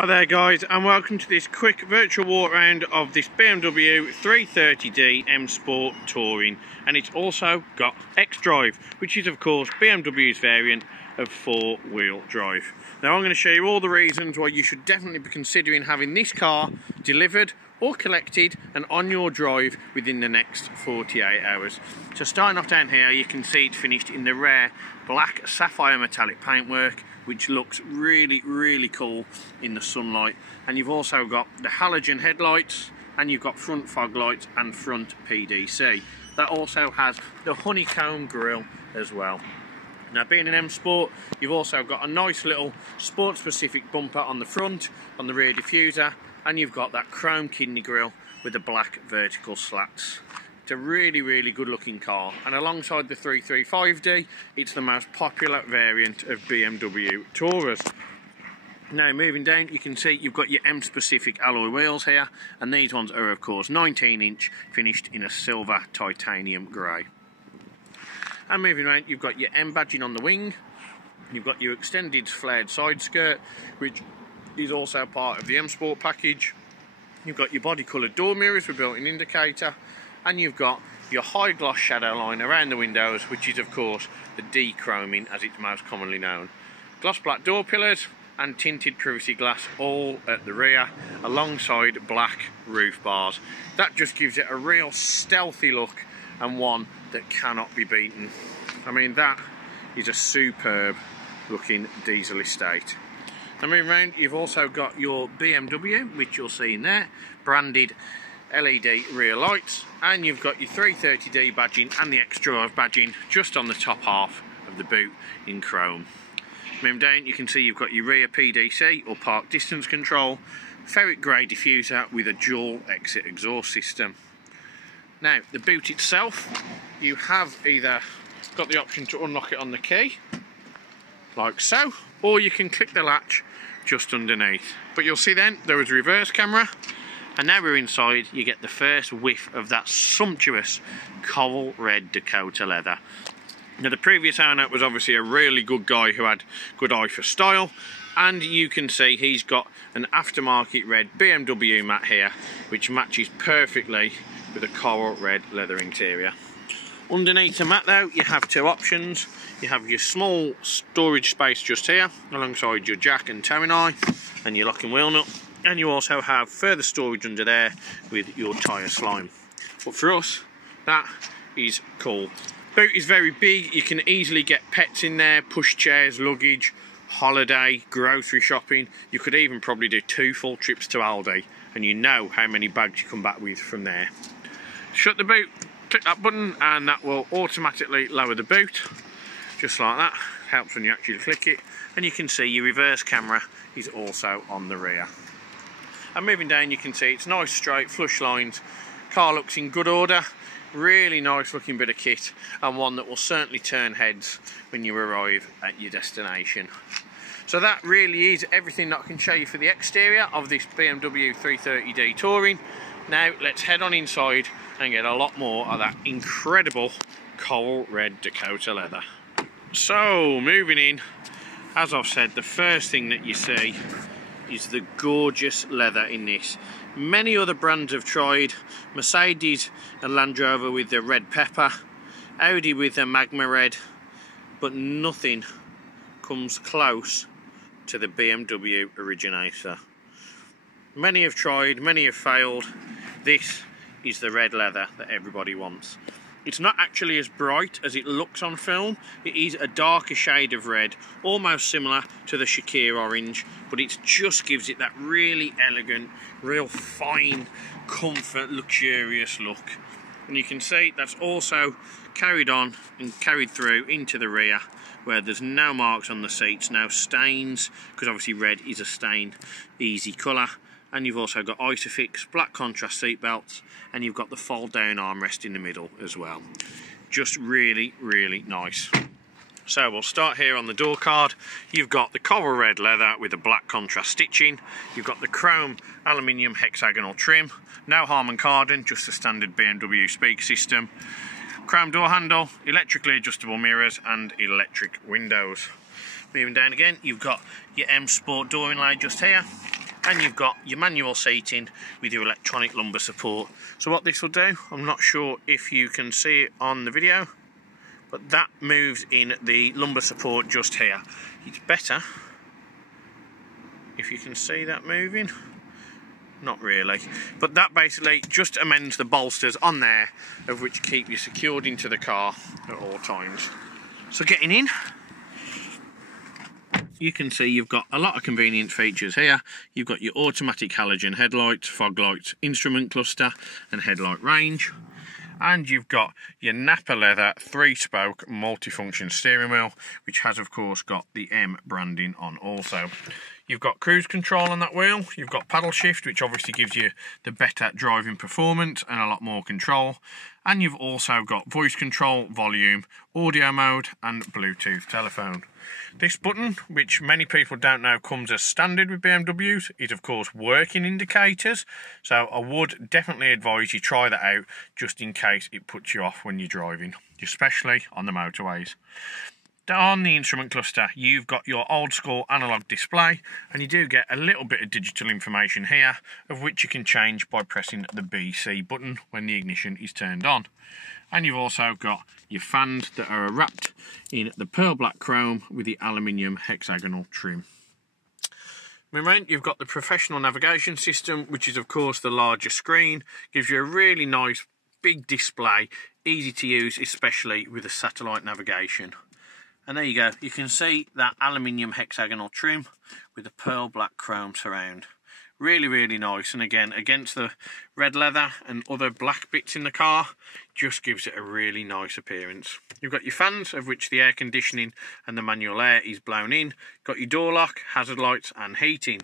Hi there guys, and welcome to this quick virtual walk around of this BMW 330D M Sport Touring, and it's also got XDRIVE, which is of course BMW's variant of four-wheel drive. Now I'm going to show you all the reasons why you should definitely be considering having this car delivered or collected and on your drive within the next 48 hours. So starting off down here, you can see it's finished in the rare Black Sapphire Metallic paintwork, which looks really cool in the sunlight. And you've also got the halogen headlights, and you've got front fog lights and front PDC. That also has the honeycomb grille as well. Now, being an M Sport, you've also got a nice little sport specific bumper on the front, on the rear diffuser, and you've got that chrome kidney grille with the black vertical slats. It's a really good looking car, and alongside the 335D, it's the most popular variant of BMW Tourers. Now moving down, you can see you've got your M specific alloy wheels here, and these ones are of course 19-inch, finished in a silver titanium grey. And moving around, you've got your M badging on the wing, you've got your extended flared side skirt, which is also part of the M Sport package. You've got your body coloured door mirrors with built-in indicator, and you've got your high gloss shadow line around the windows, which is of course the de-chroming as it's most commonly known. Gloss black door pillars and tinted privacy glass all at the rear, alongside black roof bars. That just gives it a real stealthy look, and one that cannot be beaten. I mean, that is a superb looking diesel estate. Now moving around, you've also got your BMW, which you'll see in there, branded LED rear lights, and you've got your 330D badging and the XDRIVE badging just on the top half of the boot in chrome. Moving down, you can see you've got your rear PDC or park distance control, ferret grey diffuser with a dual exit exhaust system. Now the boot itself, you have either got the option to unlock it on the key like so, or you can click the latch just underneath. But you'll see then there is a reverse camera, and now we're inside, you get the first whiff of that sumptuous coral red Dakota leather. Now the previous owner was obviously a really good guy who had good eye for style, and you can see he's got an aftermarket red BMW mat here, which matches perfectly with a coral red leather interior. Underneath the mat though, you have two options. You have your small storage space just here, alongside your jack and towing eye, and your locking wheel nut. And you also have further storage under there with your tyre slime. But for us, that is cool. Boot is very big, you can easily get pets in there, push chairs, luggage, holiday, grocery shopping. You could even probably do 2 full trips to Aldi, and you know how many bags you come back with from there. Shut the boot, click that button, and that will automatically lower the boot, just like that. Helps when you actually click it. And you can see your reverse camera is also on the rear. And moving down, you can see it's nice straight flush lines. Car looks in good order, really nice looking bit of kit, and one that will certainly turn heads when you arrive at your destination. So that really is everything that I can show you for the exterior of this BMW 330D Touring. Now let's head on inside and get a lot more of that incredible coral red Dakota leather. So moving in, as I've said, the first thing that you see is the gorgeous leather in this. Many other brands have tried, Mercedes and Land Rover with their red pepper, Audi with their magma red, but nothing comes close to the BMW originator. Many have tried, many have failed. This is the red leather that everybody wants. It's not actually as bright as it looks on film. It is a darker shade of red, almost similar to the Shakir orange, but it just gives it that really elegant, real fine, comfort, luxurious look. And you can see that's also carried on and carried through into the rear, where there's no marks on the seats, no stains, because obviously red is a stained easy colour. And you've also got Isofix, black contrast seat belts, and you've got the fold down armrest in the middle as well. Just really nice. So we'll start here on the door card. You've got the coral red leather with the black contrast stitching. You've got the chrome aluminium hexagonal trim. No Harman Kardon, just a standard BMW speaker system. Chrome door handle, electrically adjustable mirrors, and electric windows. Moving down again, you've got your M Sport door inlay just here. and you've got your manual seating with your electronic lumbar support. So what this will do, I'm not sure if you can see it on the video, but that moves in the lumbar support just here. It's better if you can see that moving. Not really, but that basically just amends the bolsters on there, of which keep you secured into the car at all times. So getting in, you can see you've got a lot of convenient features here. You've got your automatic halogen headlights, fog lights, instrument cluster and headlight range. And you've got your Napa leather 3-spoke multifunction steering wheel, which has of course got the M branding on also. You've got cruise control on that wheel, you've got paddle shift, which obviously gives you the better driving performance and a lot more control. And you've also got voice control, volume, audio mode and Bluetooth telephone. This button, which many people don't know comes as standard with BMWs, is of course working indicators. So I would definitely advise you try that out just in case it puts you off when you're driving, especially on the motorways. On the instrument cluster, you've got your old school analog display, and you do get a little bit of digital information here, of which you can change by pressing the BC button when the ignition is turned on. And you've also got your fans that are wrapped in the pearl black chrome with the aluminium hexagonal trim. Moving around, you've got the professional navigation system, which is of course the larger screen, gives you a really nice big display, easy to use, especially with the satellite navigation. And there you go, you can see that aluminium hexagonal trim with the pearl black chrome surround. Really, really nice, and again, against the red leather and other black bits in the car, just gives it a really nice appearance. You've got your fans, of which the air conditioning and the manual air is blown in. Got your door lock, hazard lights and heating.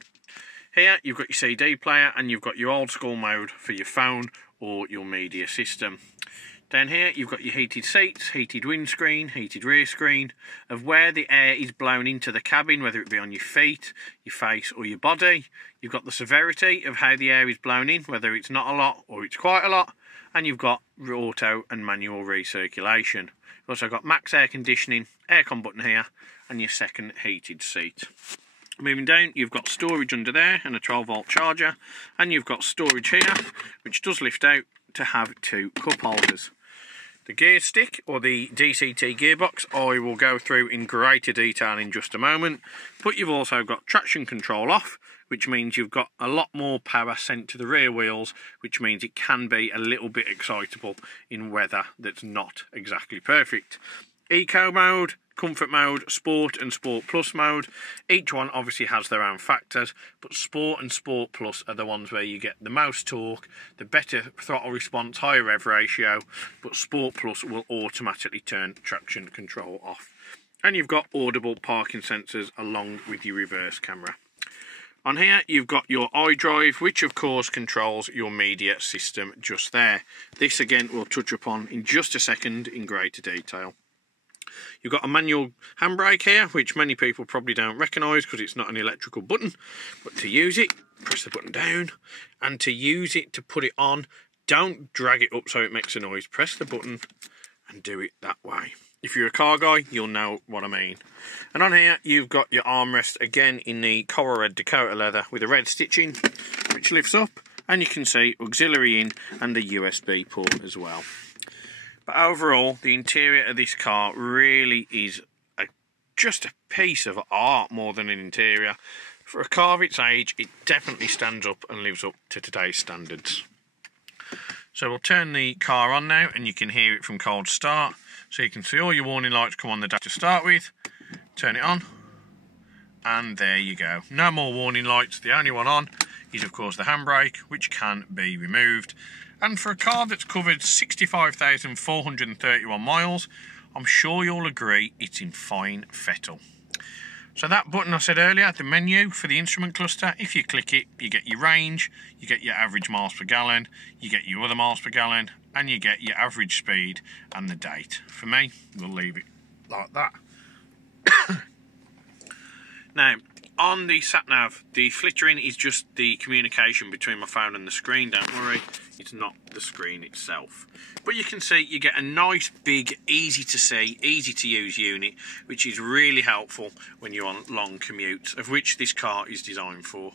Here you've got your CD player, and you've got your old school mode for your phone or your media system. Down here you've got your heated seats, heated windscreen, heated rear screen, of where the air is blown into the cabin, whether it be on your feet, your face or your body. You've got the severity of how the air is blown in, whether it's not a lot or it's quite a lot, and you've got auto and manual recirculation. You've also got max air conditioning, aircon button here, and your second heated seat. Moving down, you've got storage under there and a 12-volt charger, and you've got storage here, which does lift out to have 2 cup holders. The gear stick, or the DCT gearbox, I will go through in greater detail in just a moment, but you've also got traction control off, which means you've got a lot more power sent to the rear wheels, which means it can be a little bit excitable in weather that's not exactly perfect. Eco mode, comfort mode, sport and sport plus mode. Each one obviously has their own factors, but sport and sport plus are the ones where you get the most torque, the better throttle response, higher rev ratio, but sport plus will automatically turn traction control off. And you've got audible parking sensors along with your reverse camera. On here you've got your Idrive, which of course controls your media system just there. This again we'll touch upon in just a second in greater detail. You've got a manual handbrake here, which many people probably don't recognise because it's not an electrical button, but to use it, press the button down, and to use it to put it on, don't drag it up so it makes a noise. Press the button and do it that way. If you're a car guy, you'll know what I mean. And on here, you've got your armrest, again in the coral Red Dakota leather with a red stitching, which lifts up, and you can see auxiliary in and the USB port as well. But overall, the interior of this car really is just a piece of art more than an interior. For a car of its age, it definitely stands up and lives up to today's standards. So we'll turn the car on now, and you can hear it from cold start. So you can see all your warning lights come on the dash to start with. Turn it on, and there you go. No more warning lights. The only one on is of course the handbrake, which can be removed. And for a car that's covered 65,431 miles, I'm sure you'll agree it's in fine fettle. So that button I said earlier, the menu for the instrument cluster, if you click it, you get your range, you get your average miles per gallon, you get your other miles per gallon, and you get your average speed and the date. For me, we'll leave it like that. Now, on the sat-nav, the flickering is just the communication between my phone and the screen, don't worry, it's not the screen itself. But you can see you get a nice big, easy to see, easy to use unit, which is really helpful when you're on long commutes, of which this car is designed for.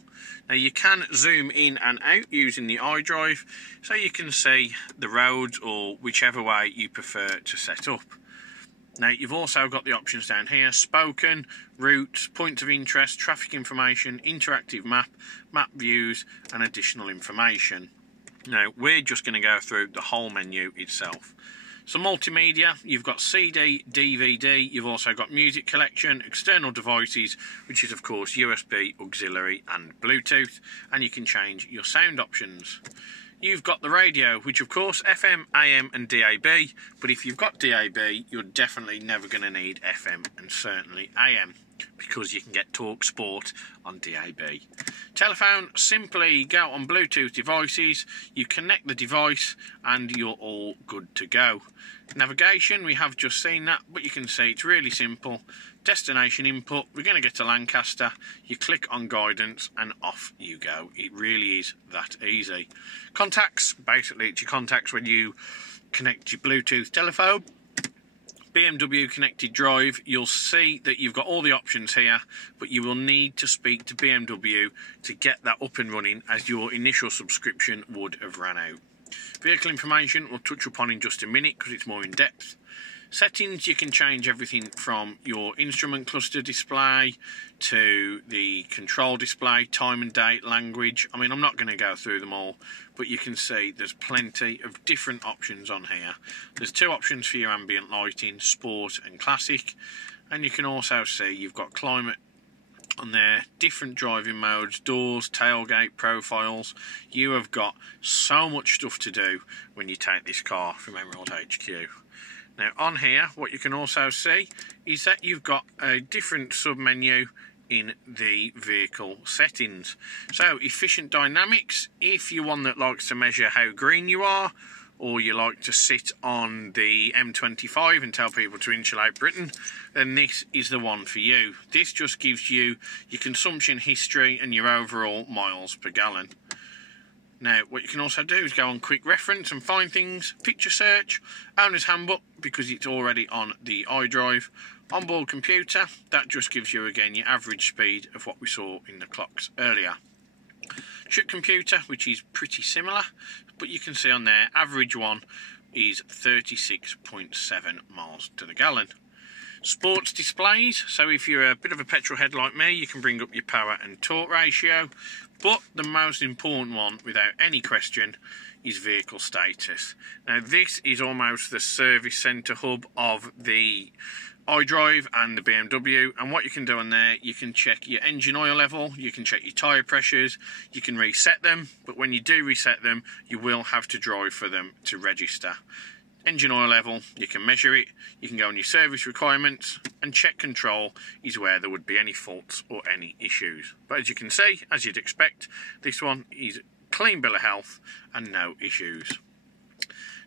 Now you can zoom in and out using the Idrive, so you can see the roads or whichever way you prefer to set up. Now you've also got the options down here: spoken, routes, points of interest, traffic information, interactive map, map views and additional information. Now we're just going to go through the whole menu itself. So multimedia, you've got CD, DVD, you've also got music collection, external devices, which is of course USB, auxiliary and Bluetooth, and you can change your sound options. You've got the radio, which of course FM, AM and DAB, but if you've got DAB, you're definitely never going to need FM and certainly AM, because you can get Talk Sport on DAB. Telephone, simply go on Bluetooth devices, you connect the device and you're all good to go. Navigation, we have just seen that, but you can see it's really simple. Destination input, we're going to get to Lancaster, you click on guidance and off you go. It really is that easy. Contacts, basically it's your contacts when you connect your Bluetooth telephone. BMW Connected Drive, you'll see that you've got all the options here, but you will need to speak to BMW to get that up and running, as your initial subscription would have run out. Vehicle information we'll touch upon in just a minute because it's more in depth. Settings, you can change everything from your instrument cluster display to the control display, time and date, language. I mean, I'm not going to go through them all, but you can see there's plenty of different options on here. There's two options for your ambient lighting, sport and classic, and you can also see you've got climate on there, different driving modes, doors, tailgate, profiles. You have got so much stuff to do when you take this car from Emerald HQ. Now on here, what you can also see is that you've got a different sub-menu in the vehicle settings. So efficient dynamics, if you're one that likes to measure how green you are, or you like to sit on the M25 and tell people to insulate Britain, then this is the one for you. This just gives you your consumption history and your overall miles per gallon. Now, what you can also do is go on quick reference and find things, picture search, owner's handbook, because it's already on the Idrive, onboard computer, that just gives you again your average speed of what we saw in the clocks earlier. Trip computer, which is pretty similar, but you can see on there, average one is 36.7 miles to the gallon. Sports displays, so if you're a bit of a petrol head like me, you can bring up your power and torque ratio, but the most important one, without any question, is vehicle status. Now this is almost the service centre hub of the Idrive and the BMW, and what you can do on there, you can check your engine oil level, you can check your tyre pressures, you can reset them, but when you do reset them, you will have to drive for them to register. Engine oil level, you can measure it, you can go on your service requirements, and check control is where there would be any faults or any issues. But as you can see, as you'd expect, this one is clean bill of health and no issues.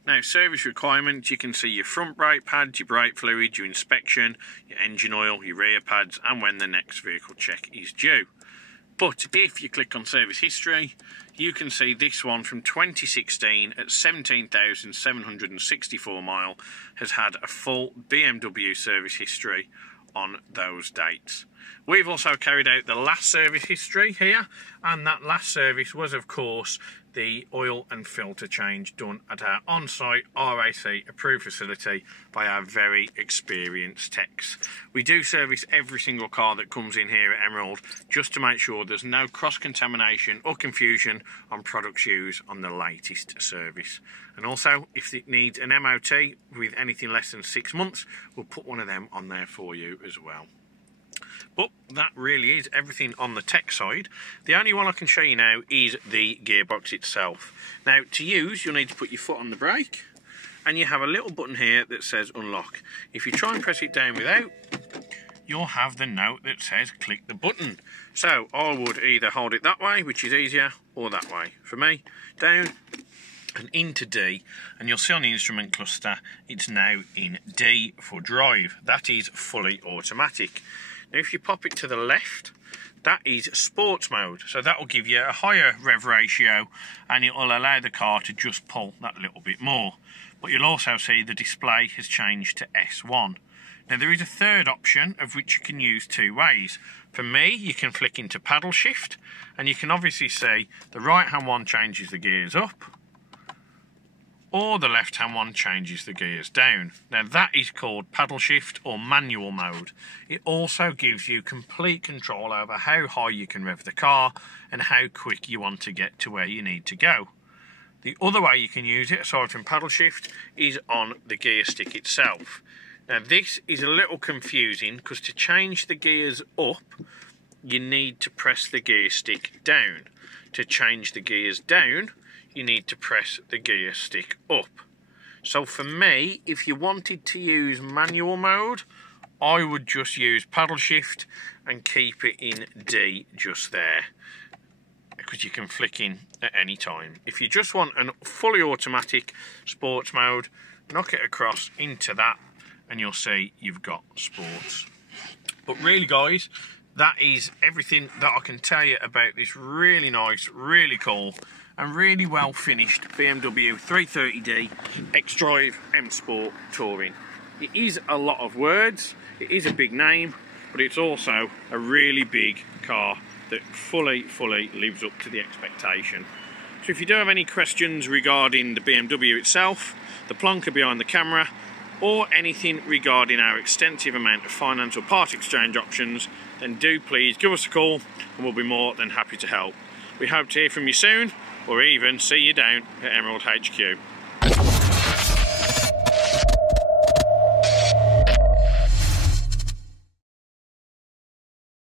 Now, service requirements, you can see your front brake pads, your brake fluid, your inspection, your engine oil, your rear pads, and when the next vehicle check is due. But if you click on service history, you can see this one from 2016 at 17,764 mile has had a full BMW service history on those dates. We've also carried out the last service history here, and that last service was of course the oil and filter change done at our on-site RAC approved facility by our very experienced techs. We do service every single car that comes in here at Emerald just to make sure there's no cross-contamination or confusion on products used on the latest service. And also, if it needs an MOT with anything less than 6 months, we'll put one of them on there for you as well. But that really is everything on the tech side. The only one I can show you now is the gearbox itself. Now, to use, you'll need to put your foot on the brake, and you have a little button here that says unlock. If you try and press it down without, you'll have the note that says click the button. So I would either hold it that way, which is easier, or that way. For me, down and into D, and you'll see on the instrument cluster it's now in D for drive. That is fully automatic. Now if you pop it to the left, that is sports mode. So that will give you a higher rev ratio and it will allow the car to just pull that little bit more. But you'll also see the display has changed to S1. Now there is a third option of which you can use two ways. For me, you can flick into paddle shift and you can obviously see the right hand one changes the gears up, or the left hand one changes the gears down. Now that is called paddle shift or manual mode. It also gives you complete control over how high you can rev the car and how quick you want to get to where you need to go. The other way you can use it, aside from paddle shift, is on the gear stick itself. Now this is a little confusing because to change the gears up, you need to press the gear stick down. To change the gears down, you need to press the gear stick up. So for me, if you wanted to use manual mode, I would just use paddle shift and keep it in D just there, because you can flick in at any time. If you just want a fully automatic sports mode, knock it across into that and you'll see you've got sports. But really guys, that is everything that I can tell you about this really nice, really cool and really well finished BMW 330D XDRIVE M Sport Touring. It is a lot of words, it is a big name, but it's also a really big car that fully lives up to the expectation. So if you do have any questions regarding the BMW itself, the plonker behind the camera, or anything regarding our extensive amount of finance or part exchange options, then do please give us a call and we'll be more than happy to help. We hope to hear from you soon, or even see you down at Emerald HQ.